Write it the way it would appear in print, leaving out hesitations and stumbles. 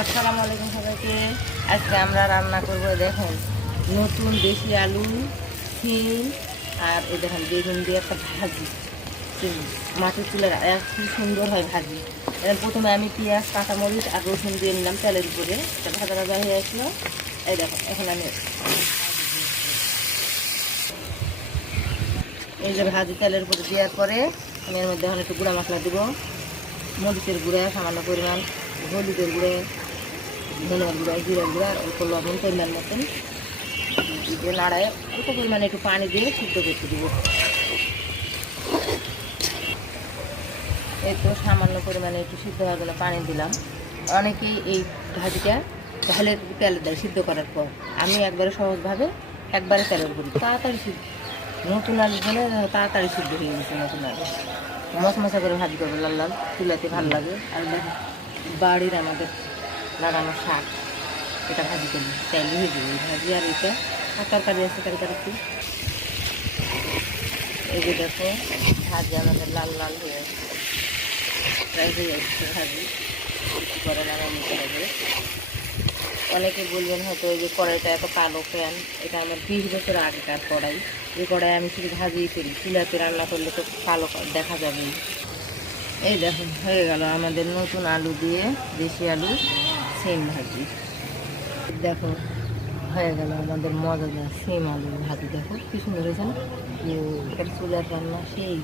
আসসালামু আলাইকুম সবাইকে। আজকে আমরা রান্না করব, দেখেন, নতুন দেশি আলু, শিম আর এই দেখেন বেগুন দিয়ে একটা ভাজি। মাটির চুলের কি সুন্দর হয় ভাজি। এবার প্রথমে আমি পেঁয়াজ, কাঁচামরিচ আর রসুন দিয়ে নিলাম তেলের উপরে। এটা ভাজা ভাজা হয়ে আসলো। এই দেখেন এখন আমি এই যে ভাজি তেলের উপরে দেওয়ার পরে আমি এর মধ্যে এখন একটু গুঁড়া মশলা দেবো। মরিচের গুঁড়া সামান্য পরিমাণ, হলুদের গুঁড়ো, ধনিয়ার গুঁড়া, জিরার গুঁড়া আর অল্প লবণ পরিমাণ মতন দিয়ে নাড়ায় অল্প পরিমাণে একটু পানি দিয়ে সিদ্ধ করতে দিব। এই তো সামান্য পরিমাণে একটু সিদ্ধ হওয়ার জন্য পানি দিলাম। অনেকেই এই ভাজিটা তাহলে তেলে দেয় সিদ্ধ করার পর। আমি একবারে সহজভাবে একবারে তেলের করি, তাড়াতাড়ি সিদ্ধ। নতুন আলু হলে তাড়াতাড়ি সিদ্ধ হয়ে গেছে। নতুন আলু মশমশা করে ভাজি করবো, লাল লাল চুলাতে ভালো লাগে। আর বাড়ির আমাদের লাগানো শাক, এটা ভাজি করবো, চাইলে হয়ে যাবে ভাজি। আর এটা আর তরকারি আছে, তরকারি একটু এই যে দেখো ভাজি আমাদের লাল লাল হয়ে আসছে, প্রায় হয়ে আসছে ভাজি। একটু করে নামিয়ে নিতে হবে। অনেকে বলবেন হয়তো এই যে কড়াইটা এত কালো কেন, এটা আমার 20 বছর আগেকার কড়াই। এই কড়াই আমি শুধু ভাজিই করি, চুলাতে রান্না করলে তো কালো দেখা যাবে। এই দেখো হয়ে গেল আমাদের নতুন আলু দিয়ে দেশি আলু সিম ভাজি। দেখো হয়ে গেল আমাদের মজাদার সিম আলু ভাজি। দেখো কি সুন্দর হয়েছে না? এটা চুলার রান্না সেই